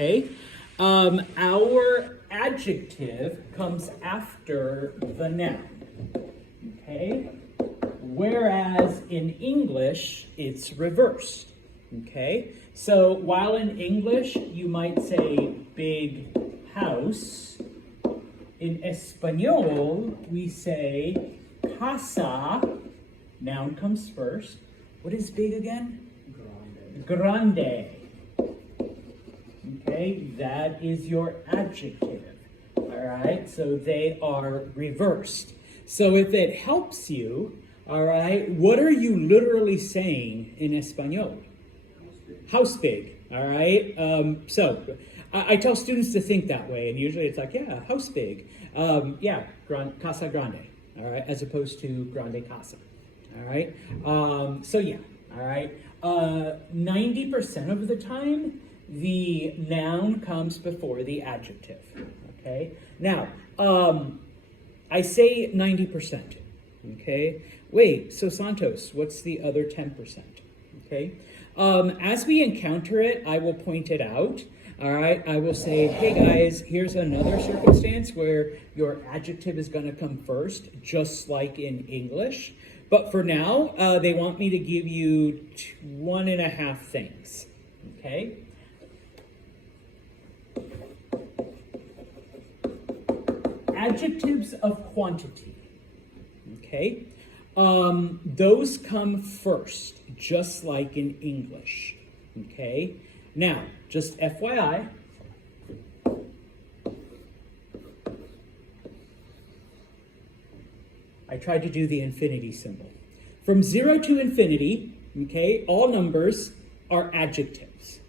Okay. Our adjective comes after the noun. Okay. Whereas in English, it's reversed. Okay. So while in English, you might say big house, in Espanol, we say casa. Noun comes first. What is big again? Grande. Grande. Okay, that is your adjective. All right, so they are reversed. So if it helps you, all right, what are you literally saying in Espanol? House big. All right. So I tell students to think that way, and usually it's like, yeah, house big. Casa grande. All right, as opposed to grande casa. All right. So yeah. All right. 90% of the time, the noun comes before the adjective. Okay. Now, I say 90%. Okay. Wait. So Santos, what's the other 10%? Okay. As we encounter it, I will point it out. All right, I will say, hey guys, here's another circumstance where your adjective is going to come first, just like in English. But for now, they want me to give you 1.5 things. Okay? Adjectives of quantity. Okay? Those come first, just like in English. Okay? Now, just FYI, I tried to do the infinity symbol. From 0 to infinity, okay, all numbers are adjectives.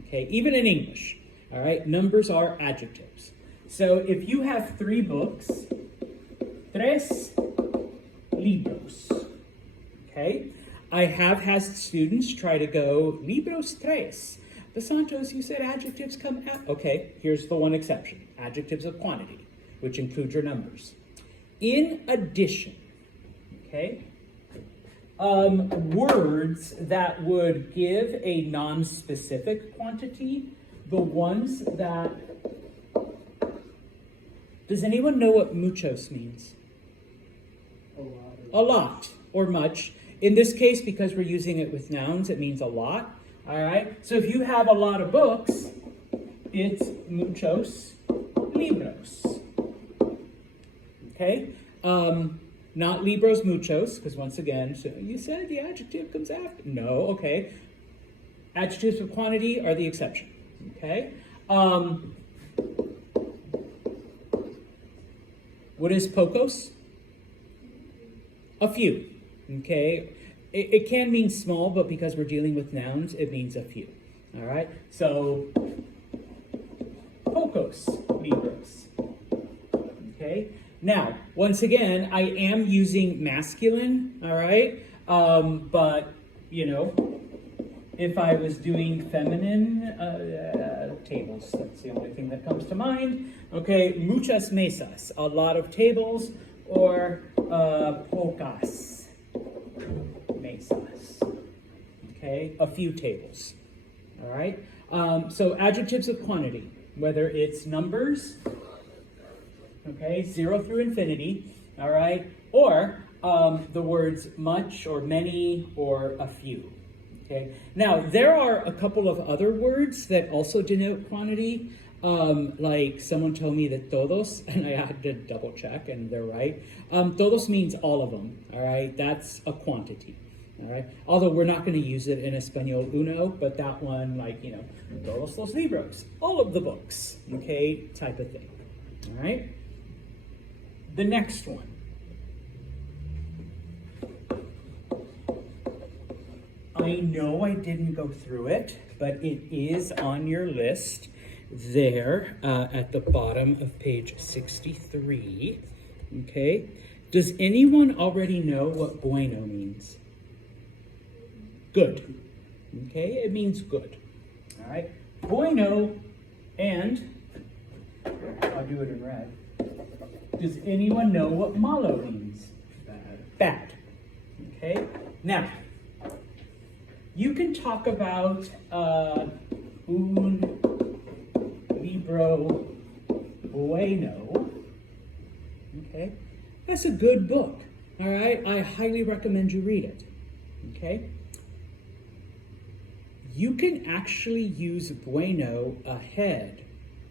Okay, even in English, all right, numbers are adjectives. So if you have 3 books, tres libros, okay, I have had students try to go libros tres. The Santos, you said adjectives come out. Okay, here's the one exception. Adjectives of quantity, which include your numbers. In addition, okay, words that would give a non-specific quantity, the ones that... Does anyone know what muchos means? A lot or much. In this case, because we're using it with nouns, it means a lot. All right, so if you have a lot of books, it's muchos libros. Okay, not libros muchos, because once again, so you said the adjective comes after. No, okay. Adjectives of quantity are the exception. Okay. What is pocos? A few. Okay. It can mean small, but because we're dealing with nouns, it means a few. All right? So, pocos libros. Okay? Now, once again, I am using masculine, all right? But, you know, if I was doing feminine, tables, that's the only thing that comes to mind. Okay, muchas mesas, a lot of tables, or pocas. Mesas. Okay, a few tables. All right. So adjectives of quantity, whether it's numbers, okay, 0 through infinity, all right, or the words much or many or a few. Okay. Now there are a couple of other words that also denote quantity. Like someone told me that todos, and I had to double check, and they're right. Todos means all of them. All right, that's a quantity. All right, although we're not going to use it in Espanol uno, but that one, like, you know, todos los libros, all of the books, okay, type of thing. All right, the next one. I know I didn't go through it, but it is on your list there at the bottom of page 63. Okay, does anyone already know what bueno means? Good. Okay, it means good. All right. Bueno, and I'll do it in red. Does anyone know what malo means? Bad. Bad. Okay. Now, you can talk about un libro bueno. Okay, that's a good book. All right, I highly recommend you read it. Okay, you can actually use bueno ahead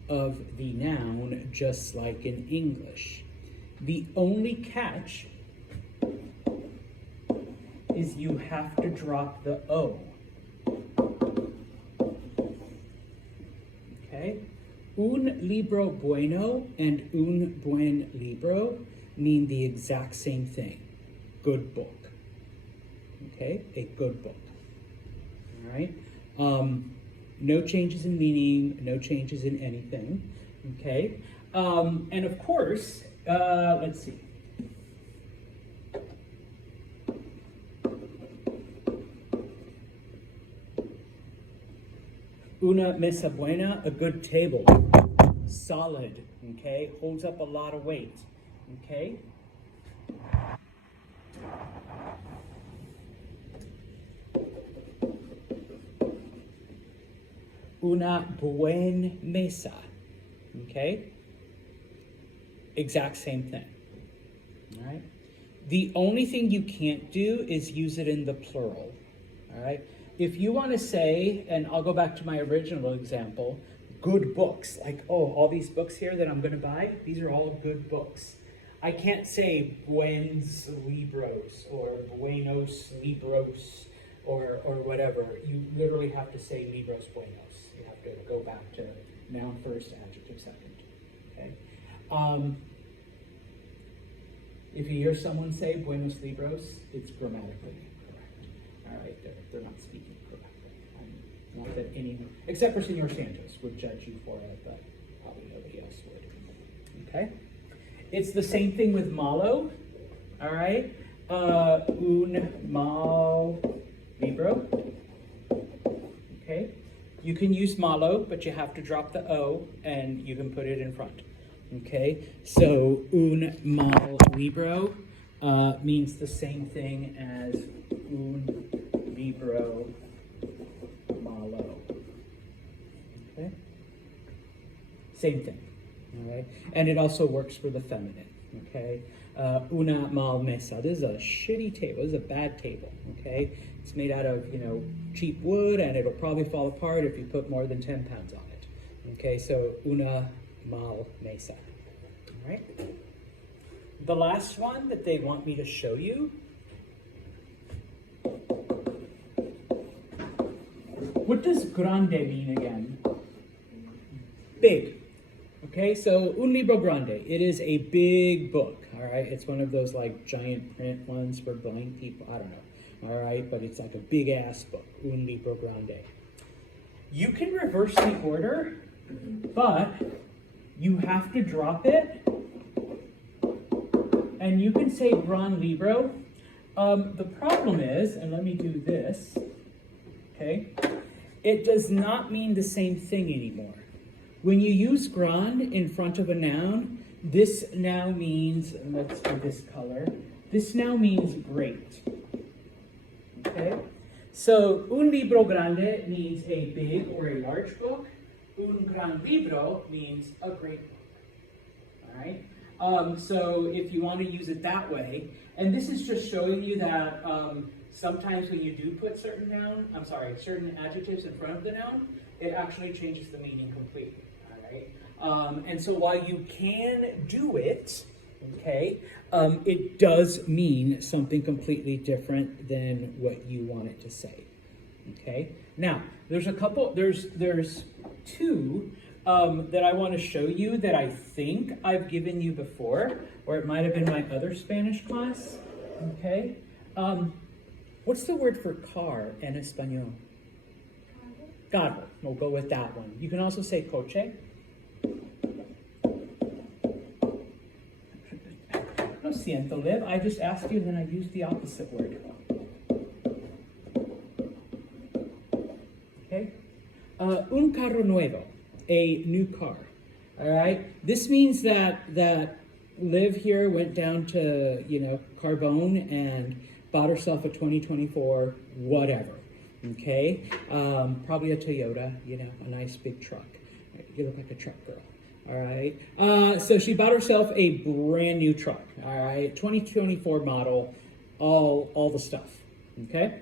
of the noun just like in English. The only catch is you have to drop the O. Okay? Un libro bueno and un buen libro mean the exact same thing. Good book. Okay? A good book. All right? No changes in meaning, no changes in anything. Okay? And of course, let's see. Una mesa buena, a good table. Solid, okay? Holds up a lot of weight, okay? Una buen mesa, okay? Exact same thing, all right? The only thing you can't do is use it in the plural, all right? If you want to say, and I'll go back to my original example, good books, like, oh, all these books here that I'm going to buy, these are all good books. I can't say buenos libros or buenos libros or whatever. You literally have to say libros buenos. You have to go back to noun first, adjective second. Okay. If you hear someone say buenos libros, it's grammatically all right, they're not speaking correctly. Not that anyone, except for Senor Santos, would judge you for it, but probably nobody else would. Okay? It's the same thing with malo, all right? Un mal libro. Okay? You can use malo, but you have to drop the O, and you can put it in front. Okay? So, un mal libro means the same thing as un libro malo. Okay? Same thing. All right? And it also works for the feminine. Okay? Una mal mesa. This is a shitty table. This is a bad table. Okay? It's made out of, cheap wood, and it'll probably fall apart if you put more than 10 pounds on it. Okay? So, una mal mesa. All right? The last one that they want me to show you. What does grande mean again? Big. Okay, so un libro grande. It is a big book, all right? It's one of those like giant print ones for blind people. I don't know, all right? But it's like a big ass book, un libro grande. You can reverse the order, but you have to drop it. And you can say gran libro. The problem is, and let me do this, okay? It does not mean the same thing anymore. When you use gran in front of a noun, this now means, let's do this color, this now means great, okay? So, un libro grande means a big or a large book. Un gran libro means a great book, all right? So if you want to use it that way, and this is just showing you that sometimes when you do put certain adjectives in front of the noun, it actually changes the meaning completely, all right? And so while you can do it, okay, it does mean something completely different than what you want it to say, okay? Now, there's two that I want to show you that I think I've given you before, or it might have been my other Spanish class, okay? What's the word for car in Espanol? Carro. We'll go with that one. You can also say coche. No siento, Liv. I just asked you, and then I used the opposite word. Okay? Un carro nuevo. A new car, all right? This means that Liv here went down to, Carbone and bought herself a 2024 whatever, okay? Probably a Toyota, a nice big truck, You look like a truck girl. All right. So she bought herself a brand new truck. All right. 2024 model, all the stuff. Okay.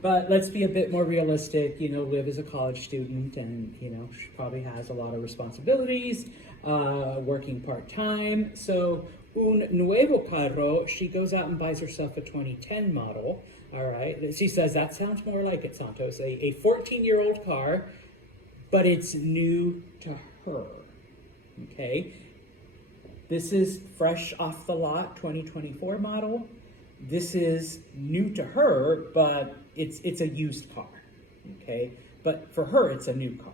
But let's be a bit more realistic. Liv is a college student, and she probably has a lot of responsibilities, working part-time. So un nuevo carro, she goes out and buys herself a 2010 model. All right. She says that sounds more like it, Santos. A 14-year-old car, but it's new to her. Okay. This is fresh off the lot 2024 model. This is new to her, but it's a used car, okay? But for her, it's a new car,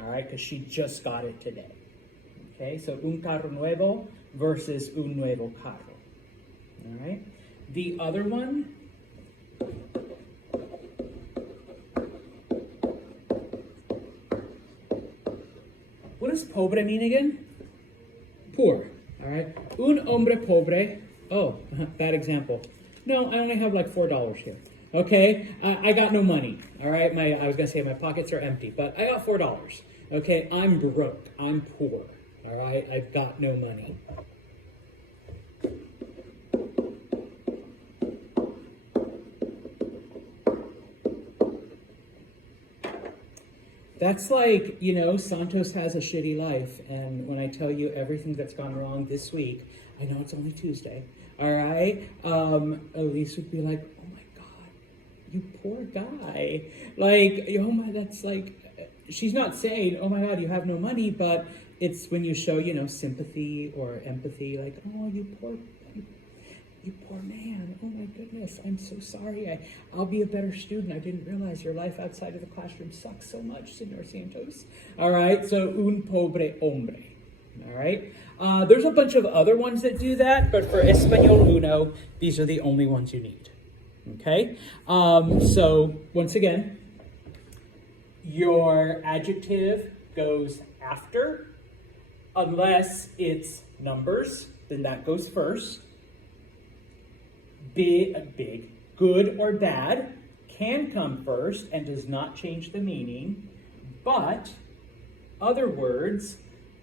all right? Because she just got it today, okay? So un carro nuevo versus un nuevo carro, all right? The other one, what does pobre mean again? Poor, all right? Un hombre pobre. Oh, bad example. No, I only have like $4 here. Okay, I got no money. All right, I was gonna say my pockets are empty, but I got $4. Okay, I'm broke. I'm poor. All right, I've got no money. That's like, Santos has a shitty life, and when I tell you everything that's gone wrong this week, I know it's only Tuesday, all right? Elise would be like, oh my God, you poor guy. Like, oh my, that's like, she's not saying, oh my God, you have no money, but it's when you show, sympathy or empathy, like, oh, you poor man. Oh my goodness, I'm so sorry. I'll be a better student. I didn't realize your life outside of the classroom sucks so much, Senor Santos. All right, so un pobre hombre. All right. There's a bunch of other ones that do that, but for Español Uno, these are the only ones you need. Okay. So once again, your adjective goes after, unless it's numbers, then that goes first. Big, good or bad can come first and does not change the meaning, but other words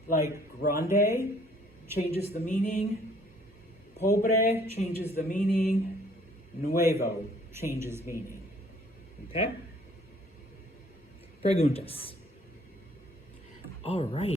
like grande changes the meaning, pobre changes the meaning, nuevo changes meaning. Okay? Preguntas. All right.